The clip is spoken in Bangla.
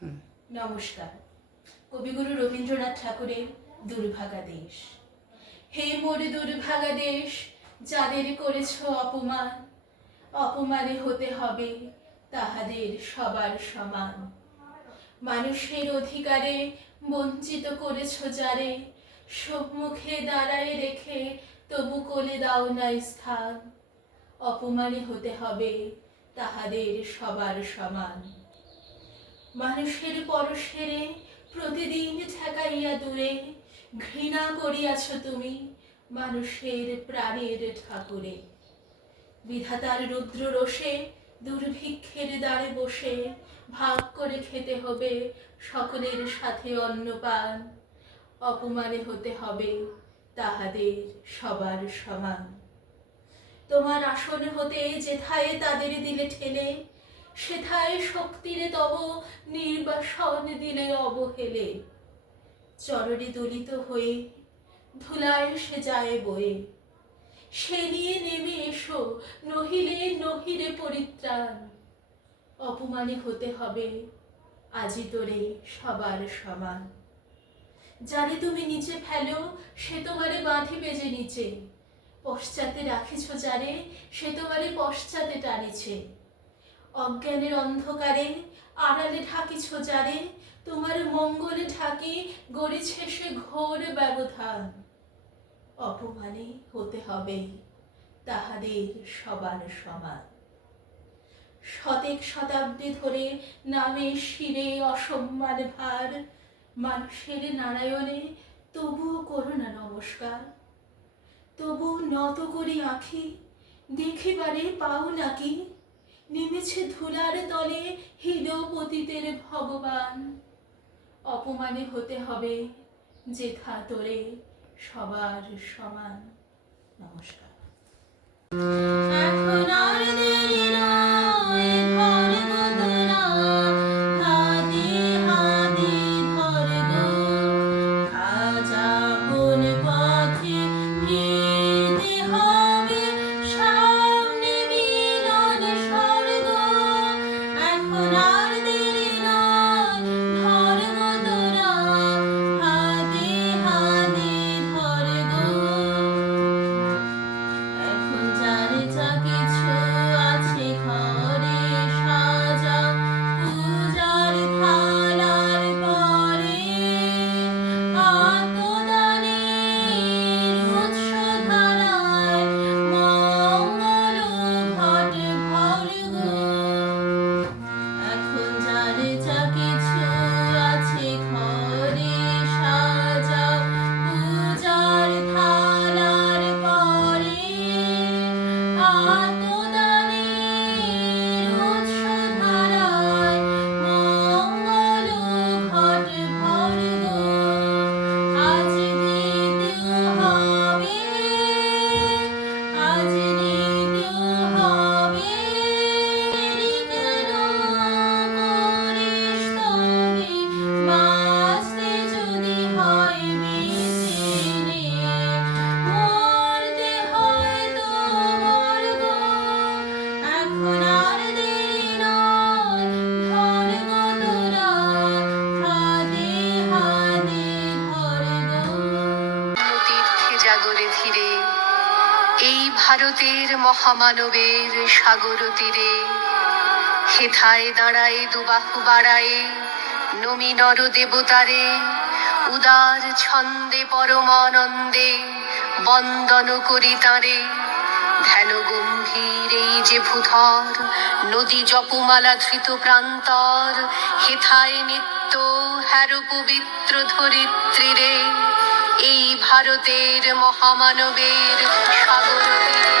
নমস্কার। কবিগুরু রবীন্দ্রনাথ ঠাকুরের দুর্ভাগা দেশ। হে মোর দুর্ভাগা দেশ, যাদের করেছ অপমান, অপমানে হতে হবে তাহাদের সবার সমান। মানুষের অধিকারে বঞ্চিত করেছ যারে, সম্মুখে দাঁড়ায় রেখে তবু কোলে দাও না স্থান। অপমানে হতে হবে তাহাদের সবার সমান। মানুষের পরশেরে প্রতিদিন ঠেকাইয়া দূরে, ঘৃণা করিয়াছ তুমি মানুষের প্রাণের ঠাকুরে। বিধাতার রুদ্র রোষে দুর্ভিক্ষের দ্বারে বসে, ভাগ করে খেতে হবে সকলের সাথে অন্নপান। অপমানে হতে হবে তাহাদের সবার সমান। তোমার আসন হতে যেথায় তাদের দিলে ঠেলে, সেথায় শক্তিরে তব নির্বাসন দিলে অবহেলে। চরণে দলিত হয়ে ধুলায় সে যায় বয়ে, সে নিয়ে নেমে এসো নহিলে নহিরে পরিত্রাণ। অপমানে হতে হবে আজি তোরে সবার সমান। যারে তুমি নিচে ফেলো সে তোমারে বাঁধিবে যে নিচে, পশ্চাতে রাখিছ যারে সে তোমারে পশ্চাতে টানিছে। অজ্ঞানের অন্ধকারে আড়ালে ঢাকিছ যারে, তোমার মঙ্গলে ঢাকি গড়েছে সে ঘোর ব্যবধান। অপমানে হতে হবে তাহাদের সবার সমান। শতেক শতাব্দী ধরে নামে শিরে অসম্মান ভার, মানুষের নারায়ণে তবুও করো না নমস্কার। তবু নত করি আঁখি দেখিবারে পাও নাকি, নেমেছে ধুলার তলে হীন পতিতের ভগবান। অপমানে হতে হবে যেথা তোরে সবার সমান। নমস্কার। এখন আর দেরি নয়, ধর গো তোরা, হাতে হাতে ধর গো, আজ আপন পথে ফিরতে হবে, সামনে মিলন স্বর্গ। এখন আর দেরি নয়, ধর গো তোরা, হাতে হাতে ধর গো। এখন যার যা কিছু আছে ঘরে সাজাও, পূজার থালার পরে আত্মদানের উৎস ধারায় মঙ্গল ঘট ভর গো। এখন যার যা কিছু আছে ঘরে সাজাও, পূজার থালার পরে আত্মদানের উৎস ধারায় মঙ্গল ঘট ভর গো। আজ দিতেও হবে, আজ দিতেও হবে, দেরি কেন করিস তবে, বাঁচতে যদি হয় বেঁচে নে, মরতে হয় তো মর গো। এখন আর দেরি নয়, ধর গো তোরা, হাতে হাতে ধর গো। তীর্থে জাগরে ধীরে, এই ভারতের মহামানবের সাগর তীরে, হেথায় দাঁড়ায় দুবাহু বাড়ায়ে নমি নর দেবতারে, উদার ছন্দে পরমানন্দে বন্দন করি তাঁরে। ধ্যান গম্ভীর এই যে ভূধর, নদী জপমালা ধৃত প্রান্তর, হেথায় নিত্য হ্যারো পবিত্র ধরিত্রীরে, এই ভারতের মহামানবের সাগর তীরে।